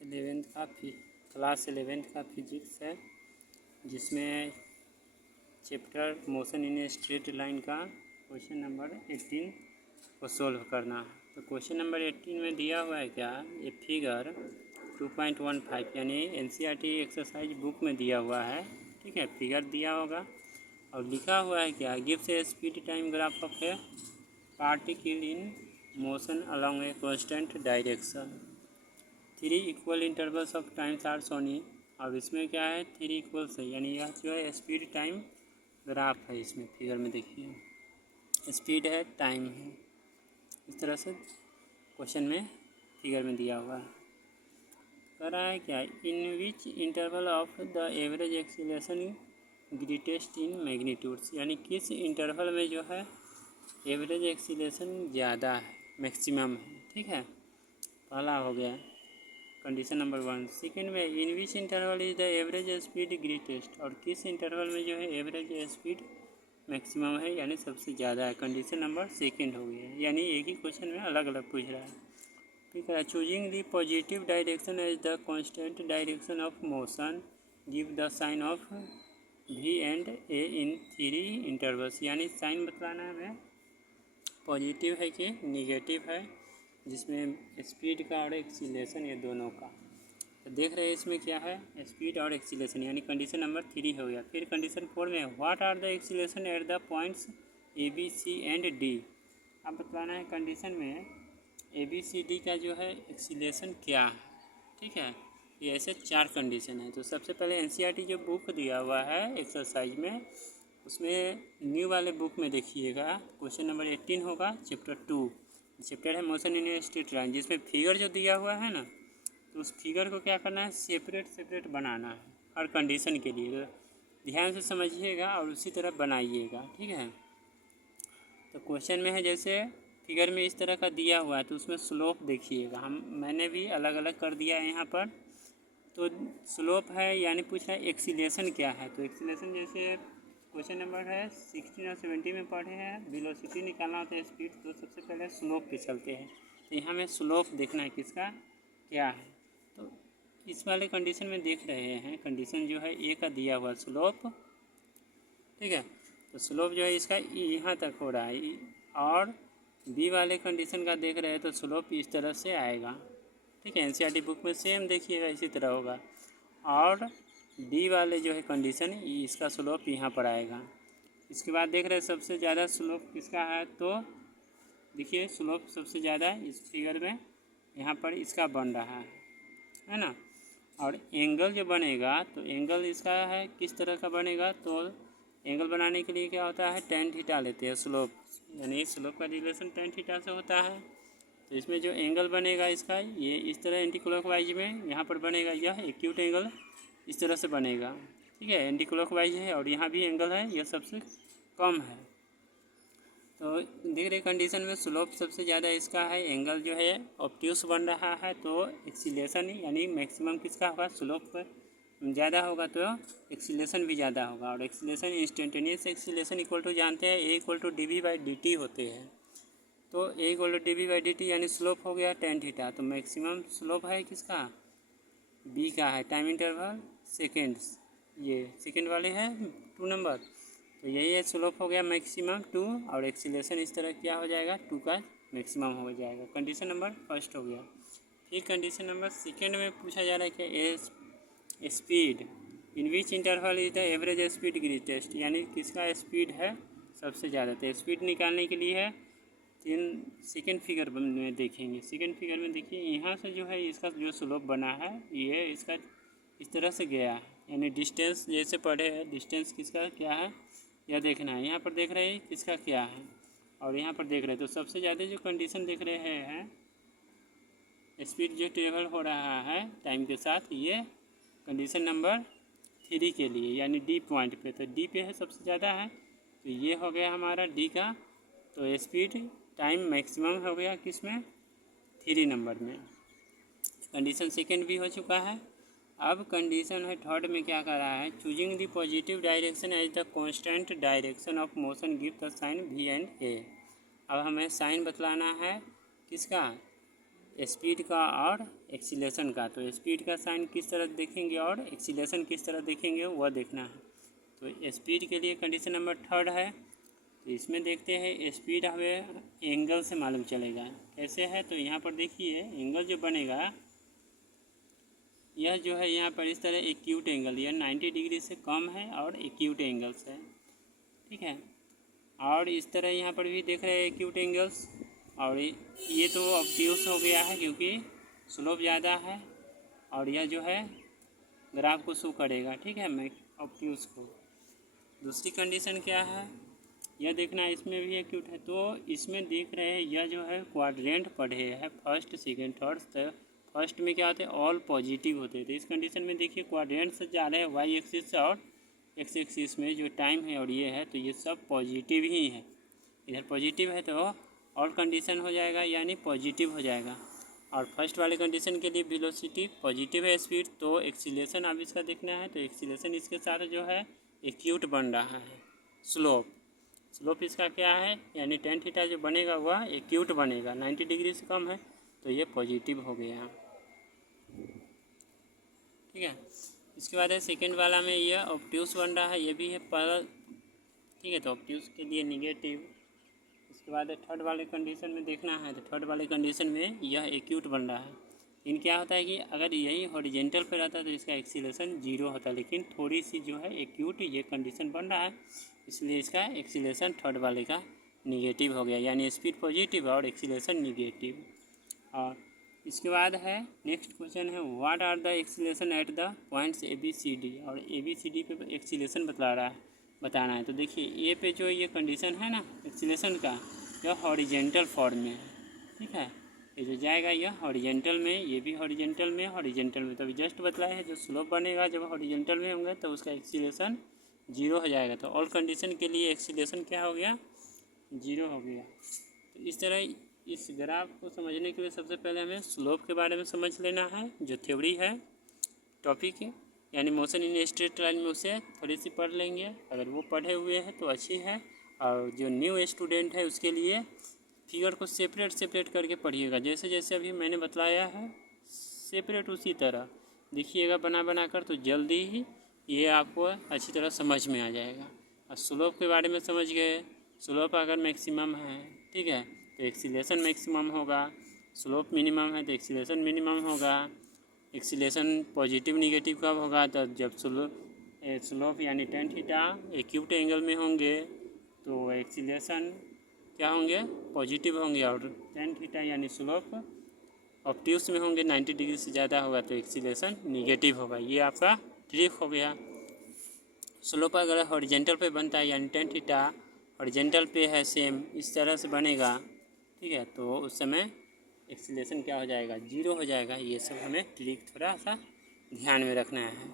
Class 11th का physics है, जिसमें chapter motion in straight line का क्वेश्चन नंबर 18 को सोल्व करना है। तो क्वेश्चन नंबर 18 में दिया हुआ है क्या, ये फिगर 2.15 यानी NCERT एक्सरसाइज बुक में दिया हुआ है। ठीक है, फिगर दिया होगा और लिखा हुआ है क्या, gives a speed time graph of a particle in motion along a constant direction, 3 equal intervals of times are shown in. अब इसमें क्या है, 3 इक्वल्स है, यानी यह जो है स्पीड टाइम ग्राफ है। इसमें फिगर में देखिए स्पीड है, टाइम है, इस तरह से क्वेश्चन में फिगर में दिया हुआ है। कह रहा है क्या, in which interval of the average acceleration greatest in magnitudes, यानी किस इंटरवल में जो है एवरेज एक्सीलरेशन ज़्यादा है, मैक्सिमम है। ठीक है, पहला हो गया कंडीशन नंबर 1। सेकेंड में in which interval is the average speed greatest, और किस इंटरवल में जो है एवरेज स्पीड मैक्सिमम है, यानी सबसे ज़्यादा है। कंडीशन नंबर सेकेंड हो गया, यानी एक ही क्वेश्चन में अलग अलग पूछ रहा है। ठीक है, choosing the positive direction as the constant direction of motion, give the sign of V and A in 3 intervals, यानी साइन बतलाना है हमें पॉजिटिव है कि निगेटिव है, जिसमें स्पीड का और एक्सीलरेशन ये दोनों का। तो देख रहे हैं इसमें क्या है, स्पीड और एक्सीलरेशन, यानी कंडीशन नंबर 3 हो गया। फिर कंडीशन 4 में what are the acceleration at the points ABC and D। अब बताना है कंडीशन में ABCD का जो है एक्सीलरेशन क्या है। ठीक है, ये ऐसे 4 कंडीशन है। तो सबसे पहले NCERT जो बुक दिया हुआ है एक्सरसाइज में, उसमें न्यू वाले बुक में देखिएगा क्वेश्चन नंबर 18 होगा, चैप्टर 2 चैप्टर है motion in a straight line, जिसमें फिगर जो दिया हुआ है ना, तो उस फिगर को क्या करना है, सेपरेट बनाना है हर कंडीशन के लिए। तो ध्यान से समझिएगा और उसी तरह बनाइएगा। ठीक है, तो क्वेश्चन में है जैसे फिगर में इस तरह का दिया हुआ है, तो उसमें स्लोप देखिएगा, मैंने भी अलग अलग कर दिया है यहाँ पर। तो स्लोप है, यानी पूछा है एक्सीलरेशन क्या है, तो एक्सीलरेशन जैसे क्वेश्चन नंबर है 16 और 17 में पढ़े हैं, वेलोसिटी निकालना होता है स्पीड, तो सबसे पहले स्लोप पे चलते हैं। तो यहाँ में स्लोप देखना है किसका क्या है। तो इस वाले कंडीशन में देख रहे हैं, कंडीशन जो है A का दिया हुआ स्लोप। ठीक है, तो स्लोप जो है इसका यहाँ तक हो रहा है, और B वाले कंडीशन का देख रहे हैं तो स्लोप इस तरह से आएगा। ठीक है, NCERT बुक में सेम देखिएगा इसी तरह होगा। और D वाले जो है कंडीशन, इसका स्लोप यहाँ पर आएगा। इसके बाद देख रहे हैं सबसे ज़्यादा स्लोप किसका है, तो देखिए स्लोप सबसे ज़्यादा इस फिगर में यहाँ पर इसका बन रहा है ना। और एंगल जो बनेगा, तो एंगल इसका है किस तरह का बनेगा, तो एंगल बनाने के लिए क्या होता है, tan थीटा लेते हैं स्लोप, यानी स्लोप का रिलेशन tan थीटा से होता है। तो इसमें जो एंगल बनेगा इसका, ये इस तरह एंटी क्लॉकवाइज में यहाँ पर बनेगा, यह एक्यूट एंगल इस तरह से बनेगा। ठीक है, एंटी क्लॉकवाइज है और यहाँ भी एंगल है, यह सबसे कम है। तो देख रहे कंडीशन में स्लोप सबसे ज़्यादा इसका है, एंगल जो है ऑब्ट्यूस बन रहा है, तो एक्सीलरेशन यानी मैक्सिमम किसका होगा, स्लोप पर ज़्यादा होगा तो एक्सीलरेशन भी ज़्यादा होगा। और acceleration instantaneous acceleration equal to जानते हैं A इक्वल टू dV/dt होते हैं। तो A इक्वल टू dV/dt यानी स्लोप हो गया tan थीटा, तो मैक्सिमम स्लोप है किसका, B का है, टाइम इंटरवल सेकेंड्स, ये सेकेंड वाले है 2 नंबर, तो यही है स्लोप हो गया मैक्सिमम 2, और एक्सीलरेशन इस तरह क्या हो जाएगा 2 का मैक्सिमम हो जाएगा। कंडीशन नंबर फर्स्ट हो गया। फिर कंडीशन नंबर सेकेंड में पूछा जा रहा है कि speed in which interval is the average speed greatest, यानी किसका स्पीड है सबसे ज़्यादा। तो स्पीड निकालने के लिए है सेकेंड फिगर में देखेंगे। सेकेंड फिगर में देखिए यहाँ से जो है इसका जो स्लोप बना है, ये इसका इस तरह से गया है, यानी डिस्टेंस जैसे पढ़े हैं, डिस्टेंस किसका क्या है यह देखना है। यहाँ पर देख रहे हैं किसका क्या है, और यहाँ पर देख रहे हैं, तो सबसे ज़्यादा जो कंडीशन देख रहे हैं स्पीड जो ट्रेवल हो रहा है टाइम के साथ, ये कंडीशन नंबर 3 के लिए, यानी D पॉइंट पे, तो D पे है सबसे ज़्यादा है, तो ये हो गया हमारा D का। तो स्पीड टाइम मैक्सिमम हो गया किस में, 3 नंबर में। कंडीशन सेकेंड भी हो चुका है। अब कंडीशन है थर्ड में क्या कर रहा है, choosing the positive direction as the constant direction of motion give the sign V and A। अब हमें साइन बतलाना है किसका, स्पीड का और एक्सीलेशन का। तो स्पीड का साइन किस तरह देखेंगे और एक्सीलेशन किस तरह देखेंगे वह देखना है। तो स्पीड के लिए कंडीशन नंबर 3 है। तो इसमें देखते हैं स्पीड हमें एंगल से मालूम चलेगा। कैसे है, तो यहाँ पर देखिए एंगल जो बनेगा यह जो है यहाँ पर इस तरह एक्यूट एंगल, यह 90 डिग्री से कम है और एक्यूट एंगल्स है, ठीक है। और इस तरह यहाँ पर भी देख रहे हैं एक्यूट एंगल्स। और ये तो ऑब्ट्यूस हो गया है क्योंकि स्लोप ज़्यादा है और यह जो है ग्राफ को शो करेगा, ठीक है, मैं ऑब्ट्यूस को। दूसरी कंडीशन क्या है, यह देखना इसमें भी एक्यूट है। तो इसमें देख रहे हैं यह जो है क्वाड्रेंट पढ़े है, फर्स्ट सेकेंड थर्ड। फर्स्ट में क्या होते हैं, ऑल पॉजिटिव होते हैं। तो इस कंडीशन में देखिए क्वाड्रेंट से जा रहे हैं वाई एक्सिस और एक्स एक्सिस में जो टाइम है और ये है, तो ये सब पॉजिटिव ही है। इधर पॉजिटिव है तो और कंडीशन हो जाएगा यानी पॉजिटिव हो जाएगा। और फर्स्ट वाले कंडीशन के लिए वेलोसिटी पॉजिटिव है स्पीड, तो एक्सीलेशन अब इसका देखना है। तो एक्सीलेशन इसके साथ जो है एक्यूट बन रहा है। स्लोप इसका क्या है, यानी tan थीटा जो बनेगा वह एक्यूट बनेगा, 90 डिग्री से कम है तो ये पॉजिटिव हो गया, ठीक है। इसके बाद है सेकेंड वाला में यह ऑब्ट्यूस बन रहा है, ये भी है पर, ठीक है। तो ऑब्ट्यूस के लिए निगेटिव। इसके बाद थर्ड वाले कंडीशन में देखना है। तो थर्ड वाले कंडीशन में यह एक्यूट बन रहा है। इन क्या होता है कि अगर यही हॉरिजेंटल पे रहता है तो इसका एक्सीलेशन 0 होता है, लेकिन थोड़ी सी जो है एक्यूट ये कंडीशन बन रहा है, इसलिए इसका एक्सीलेशन थर्ड वाले का निगेटिव हो गया, यानी स्पीड पॉजिटिव और एक्सीलेशन निगेटिव। और इसके बाद है नेक्स्ट क्वेश्चन है what are the acceleration at the points ABCD। और ABCD पे एक्सीलेशन बताना है। तो देखिए ए पे जो ये कंडीशन है ना एक्सीलेशन का, यह हॉरिजेंटल फॉर्म में है, ठीक है। ये जो जाएगा यह हॉरिजेंटल में, ये भी हॉरिजेंटल में। तो अभी जस्ट बतलाया है जो स्लोप बनेगा जब हॉरिजेंटल में होंगे तो उसका एक्सीलेशन 0 हो जाएगा। तो ऑल कंडीशन के लिए एक्सीलेशन क्या हो गया, 0 हो गया। तो इस तरह इस ग्राफ को समझने के लिए सबसे पहले हमें स्लोप के बारे में समझ लेना है, जो थ्योरी है टॉपिक है, यानी मोशन इन स्ट्रेट लाइन में उसे थोड़ी सी पढ़ लेंगे। अगर वो पढ़े हुए हैं तो अच्छी है, और जो न्यू स्टूडेंट है उसके लिए फिगर को सेपरेट करके पढ़िएगा। जैसे जैसे अभी मैंने बतलाया है सेपरेट उसी तरह देखिएगा बना कर, तो जल्दी ही ये आपको अच्छी तरह समझ में आ जाएगा। और स्लोप के बारे में समझ गए, स्लोप अगर मैक्सिमम है, ठीक है, तो एक्सीलेशन मैक्सिमम होगा। स्लोप मिनिमम है तो एक्सीलेशन मिनिमम होगा। एक्सीलेशन पॉजिटिव निगेटिव कब होगा, तो जब स्लोप यानी tan थीटा एक्यूट एंगल में होंगे तो एक्सीलेशन क्या होंगे, पॉजिटिव होंगे। और tan थीटा यानी स्लोप ऑब्ट्यूस में होंगे, 90 डिग्री से ज़्यादा होगा तो एक्सीलेशन निगेटिव होगा। ये आपका ट्रिक हो गया। स्लोप अगर हॉरिजेंटल पे बनता है यानी tan थीटा हॉरिजेंटल पे है सेम इस तरह से बनेगा, ठीक है, तो उस समय एक्सीलेशन क्या हो जाएगा, 0 हो जाएगा। ये सब हमें ट्रिक थोड़ा सा ध्यान में रखना है।